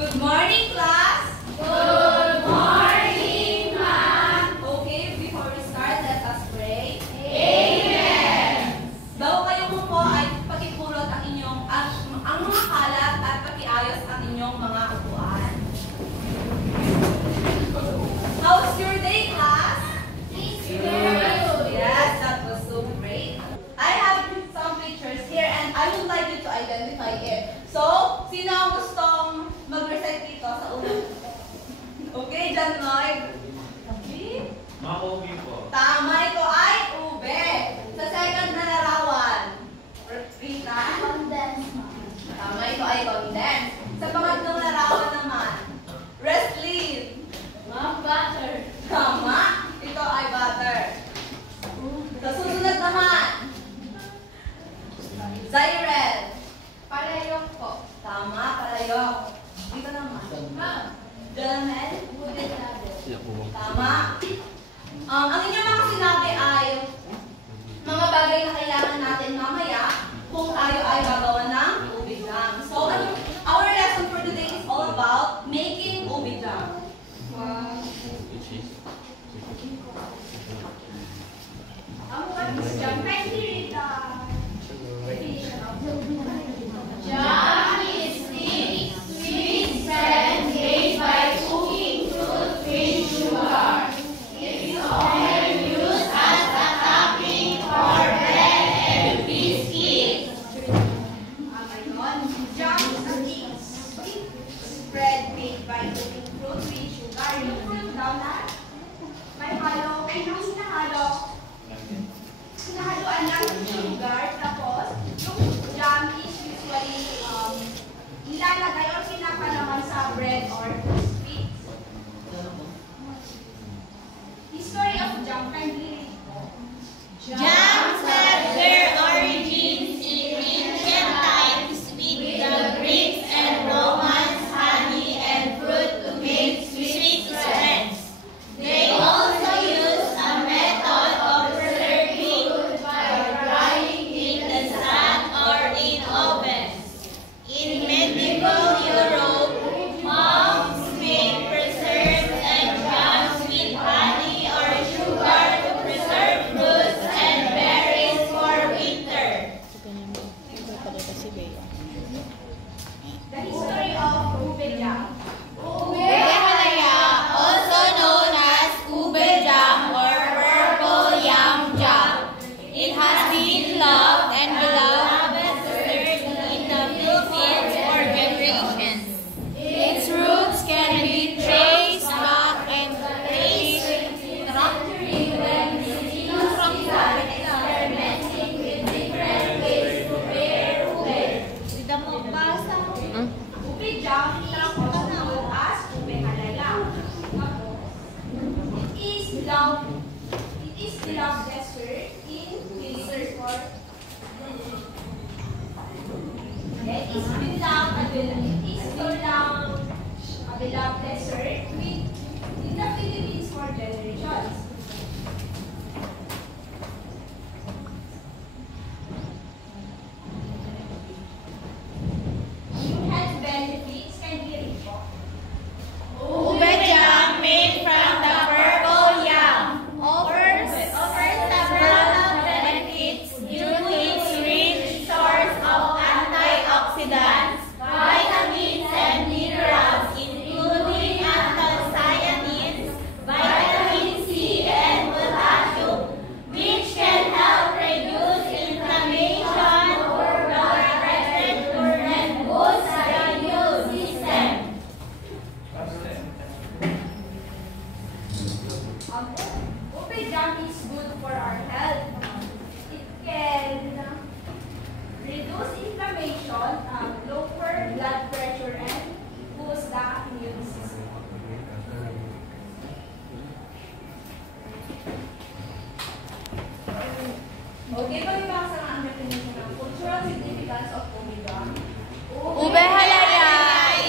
Good morning, class! Good morning, ma'am! Okay, before we start, let us pray. Amen! Bago kayo po ay pakipulot ang inyong ang mga kalat at pakiayos ang inyong mga upuan. How's your day, class? It's good! Yes, that was so great. I have some pictures here and I would like you to identify it. So, sino ang gustong mag-recite dito sa unang? Okay, John Lloyd. Okay. Makogi po. Tama, ito ay ube. Sa second na larawan. Rita. Condensed. Tama, ito ay condensed. Sa pangatlong larawan naman. Wrestling. Ma'am, butter. Tama, ito ay butter. Sa susunod naman. Zyrel. Parayok po. Tama, palayok. Dito naman. Ma'am, Jalamel. wooden ladder. Tama. Ang inyong mga sinabi ay mga bagay na kailangan natin mamaya kung tayo ay gagawa ng ube jam. So, our lesson for today is all about making ube jam. What is jam? Kindly read the definition of jam is thick, sweet spread made by cooking fruit with sugar. It is often used as a topping for bread and biscuits. Jam is a thick spread made by cooking fruit with sugar. Yung fruit daw na may halo, ay yung sinahaluan ng sugar, tapos yung jam is usually nilalagay or pinapalaman sa bread or sweets. History of jam, kindly read po. Jams have their origins in ancient times with the Greeks and Romans honey and fruit to make sweet spreads. They also used a method of preserving by drying in the sun or in ovens. In medieval Europe, monks made preserves and jams with honey or sugar to preserve fruits and berries for winter. The history of ube jam. Ube halaya, also known as ube jam or purple yam jam. It has been loved and beloved served in the Philippines for generations. Its roots can be traced back and traced experimenting with different ways to prepare ube. Ube jam is also known as ube halaya. It is beloved dessert in Philippines for It is a beloved dessert in the Philippines for generations. Yung health benefits can be read po. Ube jam made from the purple yam offers several benefits due to its rich source of antioxidants, vitamins, and minerals, including anthocyanins, vitamin C, and potassium, which can help reduce inflammation, lower blood pressure, and boost the immune system. Ube jam is good for our health. It can reduce inflammation, lower blood pressure, and boost the immune system. Okay, palibasa nga ang definition ng cultural significance of ube jam. Ube halaya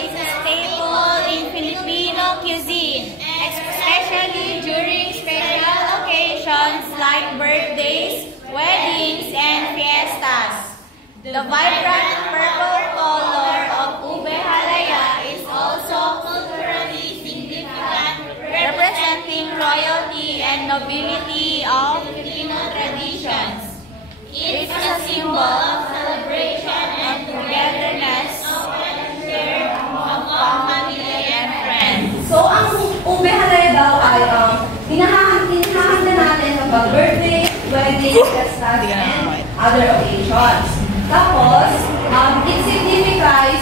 is a staple in Filipino cuisine, especially during special occasions like birthdays, weddings, and fiestas. The vibrant purple color of ube halaya is also religious festas and other occasions. Tapos, it signifies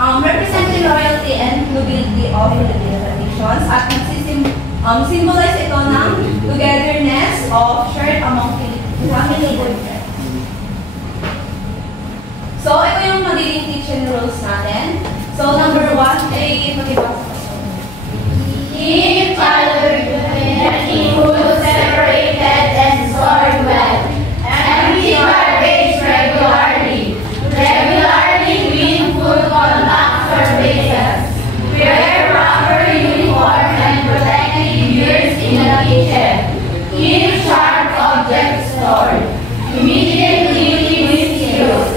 representing royalty and nobility of Filipino traditions at symbolize ito ng togetherness of shared among family and friends. So, ito yung magiging teaching rules natin. So, number 1 ay mag-ibasa ko. Keep colored and keep food separated and stored well. Empty garbage regularly. Regularly clean food contact surfaces. Wear proper uniform and protect ears in the kitchen. Keep sharp objects stored. Immediately rinse use.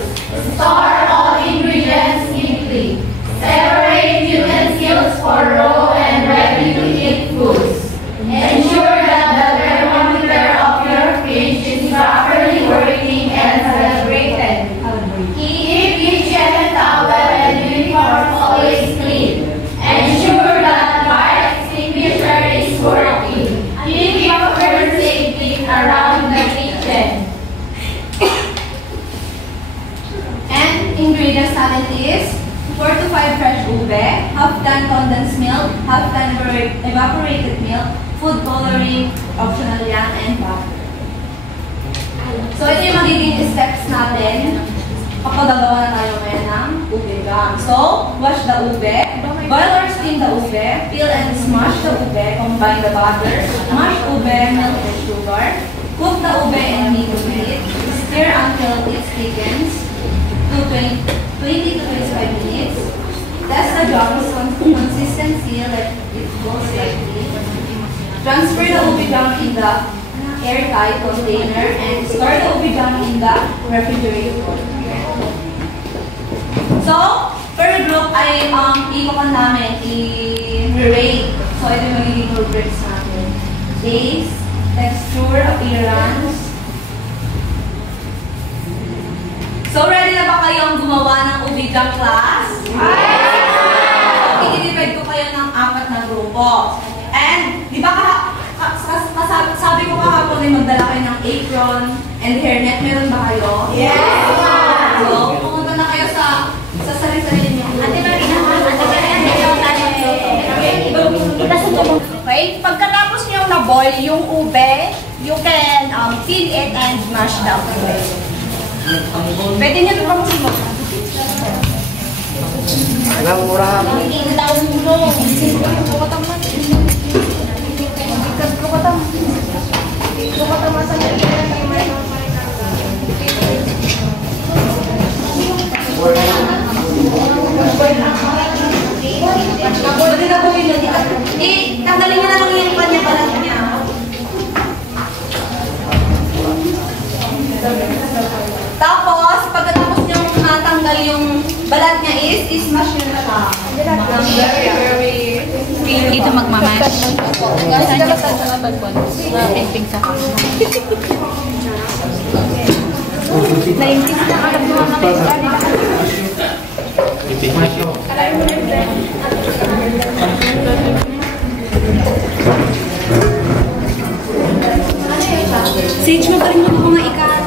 Store all ingredients neatly. Separate utensils for raw and ready-to-eat foods. Ensure that the thermometer of your fridge is properly working and calibrated. Keep kitchen towel and uniform always clean. Ensure that fire extinguisher is working. Keep your safety around the kitchen. And ingredients natin is 4 to 5 fresh ube, half can condensed milk, half can evaporated milk, food coloring, optional yan, and butter. So ito yung magiging steps natin kapag gagawa na tayo ngayon ng ube gum. So, wash the ube, boil or steam the ube, peel and smash the ube, combine the butter, mash ube, milk, and sugar, cook the ube in medium heat, stir until it thickens to 20 to 25 minutes. Test the gum's consistency, let it cool slightly. Transfer the ube gum in the airtight container and store the ube gum in the refrigerator. So, per group ay ikukan namin, i-rate. So, ito yung magiging rubrics natin. Taste, texture, appearance. So, ready na ba kayong gumawa ng ube gum class? I-divide ko kayo ng 4 na grupo. And, di ba sabi ko kahapon ay magdala kayo ng apron and hairnet. Meron ba kayo? Yes! So, pumunta na kayo sa sarili-sarili niyo. Okay, pagkatapos nyo na-boil yung ube, you can peel it and mash the ube. Pwede nyo ito mo. Alam mo ra. Pwede na po yun. Tanggalin nyo na lang yung kanya-balat niya. Tapos, pagkatapos nyo natanggal yung balat niya is-smash nyo na siya. Dito magmamash. Ping-ping sa Sage mo pa rin mo mga ikat.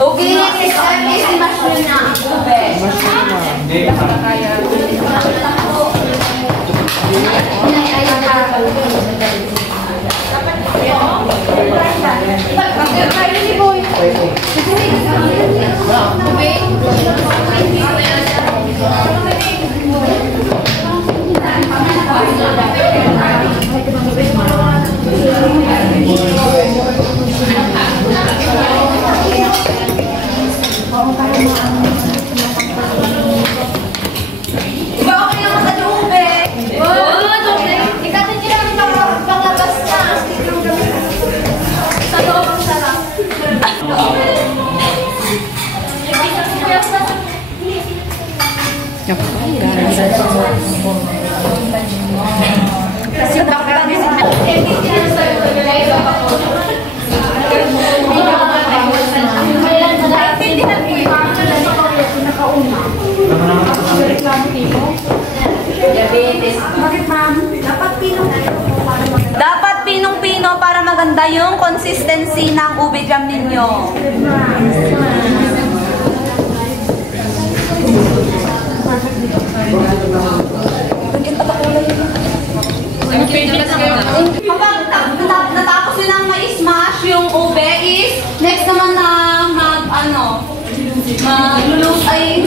Okay, next time is smash nyo na ang ube. Diba okay naman sa ube? Ikatin nyo namin panglabas na. Sa loob ang sarap. Kasi maganda yung consistency ng ube jam ninyo. Kapag natapos nyo ng ma-smash yung ube is, next naman na maglulus ay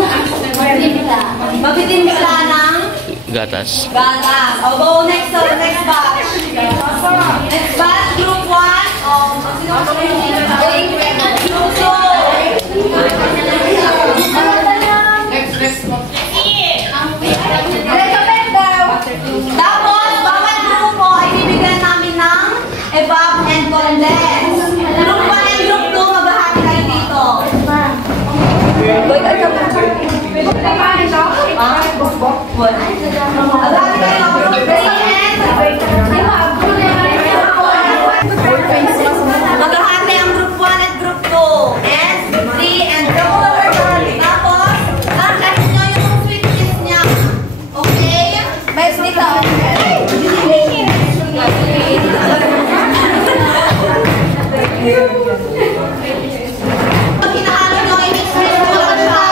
magtitimpla ng Gatas. gatas. O, go next batch. Next batch, group 1. Group 2. Tapos, bawat grupo ay bibigyan namin ng evap and condense. Group 1 and group 2, maghahati kayo dito. Maghahati kayo ng group 3 and maghahati ang group 1 and group 2 and 3 and group 4. Tapos, kahit nyo yung sweetness niya. Okay? Best dito. Pag hinahalo nyo, i-mix-mix mo lang siya.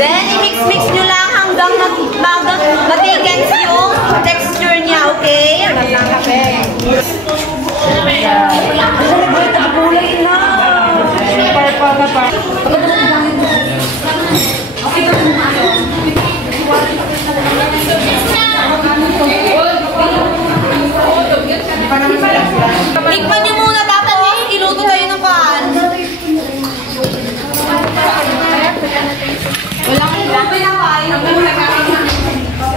Then, i-mix-mix nyo lang hanggang matigans yung texture niya, okay? Tikman nyo muna tapos iluto kayo ng pan. Walang pinapay.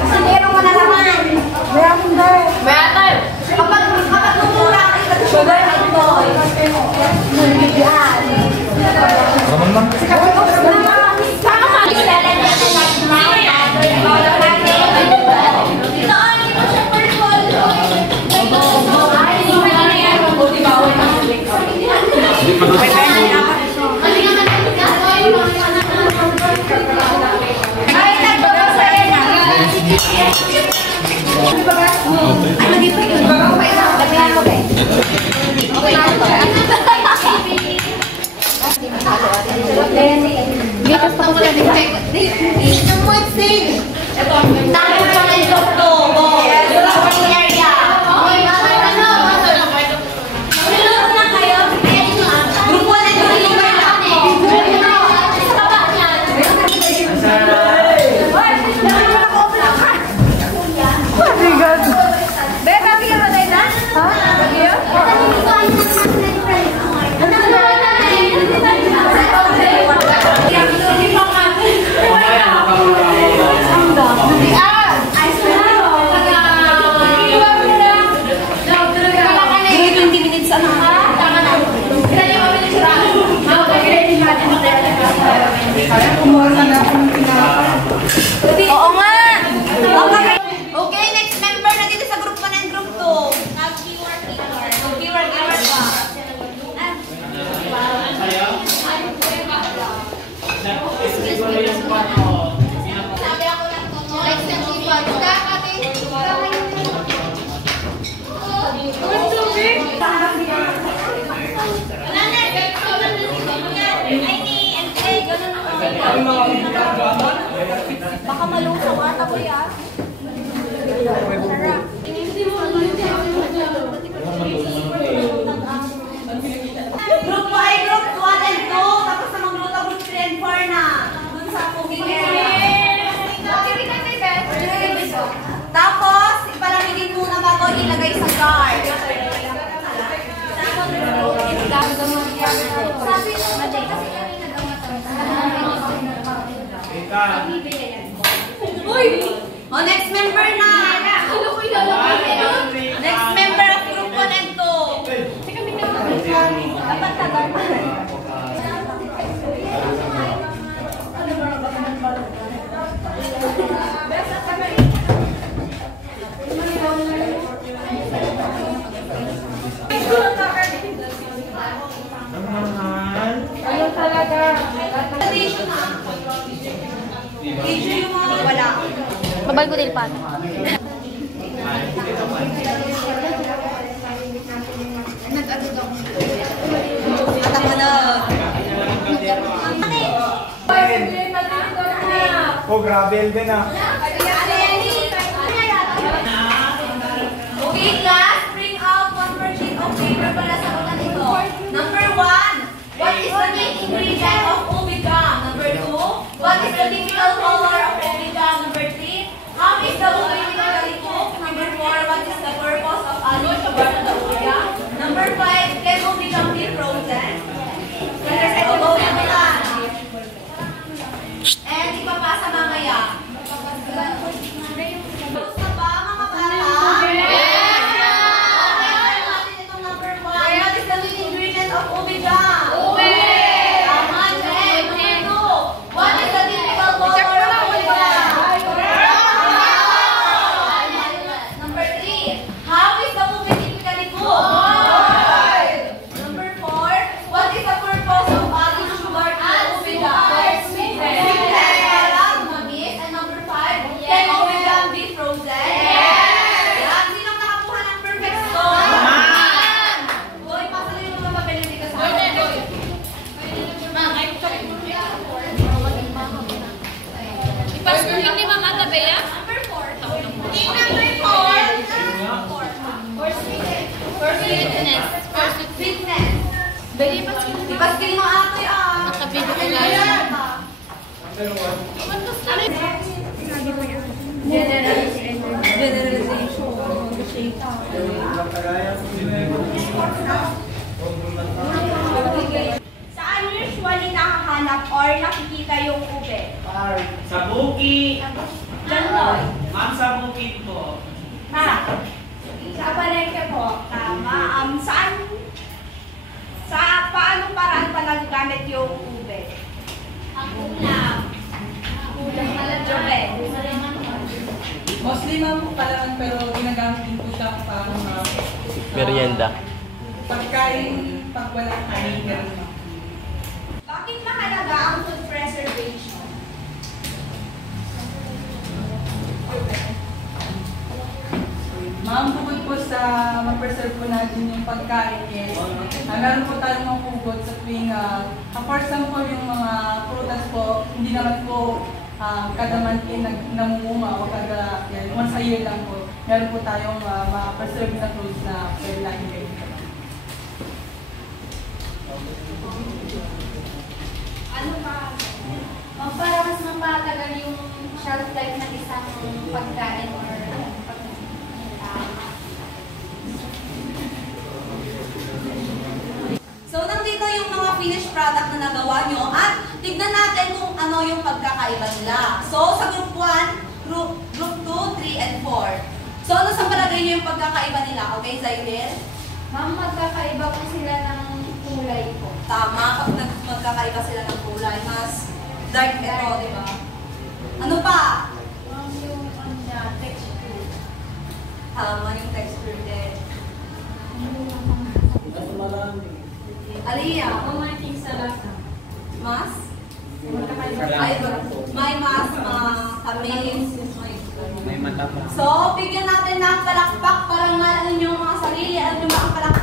Sandero mo na naman. Kapag tumura ka sa sugar ito. Oo nga! Okay, next member na dito sa group 1 and group 2. Keyword pa. Sabi ako lang to. Next time, keyword. Baka malusong ata ko yan. Sarap. Group 5, group 1 and 2. Tapos na magluto group 3 and 4 na. Dun sa cooking area. Tapos, ipalamigin muna bago ilagay sa jar. O, next member na. Next member of group 1 and 2. Dapat tagal pa. Wala. Babal ko din pa. Oh, grabe din ah. Okay, class, bring out one more sheet of paper para sa ulan ito. Number 1, what is the main ingredient of ube gum? Number 2, what is the typical color of ube gum? Number 3, how is the ube typically cooked? Number 4, what is the purpose of adding sugar to the ube gum? Number 5, can ube gum be frozen? Opo, yan lang. And ipapasa mamaya. Gusto ba mga bata? What is the main ingredient of ube gum? Ube! Tama, check. Number 2, what is the typical color of ube gum? Number 3, how is the ube typically cooked? Number 4, what is the purpose of adding sugar to ube gum? Sweetness para lumamis. And number 5, can ube gum be frozen? Yan. Sinong nakakuha ng perfect score? Boy, pasa na yung mga papel hindi ka sa akin. Ipasuhin ni Mama Tabea? Number 4. Team number 4. For sweetness. Sweetness. Bali, ipasuhin mo. Ipaskil mo ate ah. Nakabigo ko lang. Ayan. Saan usually nakahanap or nakikita yung ube? Sa bukid. Diyan po. Ma'am, sa bukid po. Sa palengke po. Tama. Paano paraan pa nagagamit yung ube? Ang ulam. Jobe. Mostly ma'am palaman pero ginagamit din po siya para Merienda. pagkain pag walang kanin ganun ma'am. Bakit mahalaga ang food preservation? Ma'am, bukod po sa ma-preserve po natin yung pagkain is, meron po tayong mga hugot sa tuwing, for example, yung mga prutas po, hindi naman po kada month namumunga o kada once a year lang po. Meron po tayong ma-preserve na fruits na pwede lagi kayo. Ano ba? Para mas mapatagal yung shelf life ng isang pagkain or So, nandito yung mga finished product na nagawa nyo at tignan natin kung ano yung pagkakaiba nila. So, sa group 1, group 2, 3, and 4. So, ano sa palagay nyo yung pagkakaiba nila? Okay, Zaidel? Ma'am, magkakaiba po sila ng kulay po. Tama, pag magkakaiba sila ng kulay, mas dark ito, di ba? Ano pa? Ma'am, yung texture. Tama yung texture din. Aliyah, Kumating sa lasa. mas? Ay, may mas, tamis. May mata pa. So, bigyan natin ng palakpak para nga yung mga sarili at yung mga palakpak.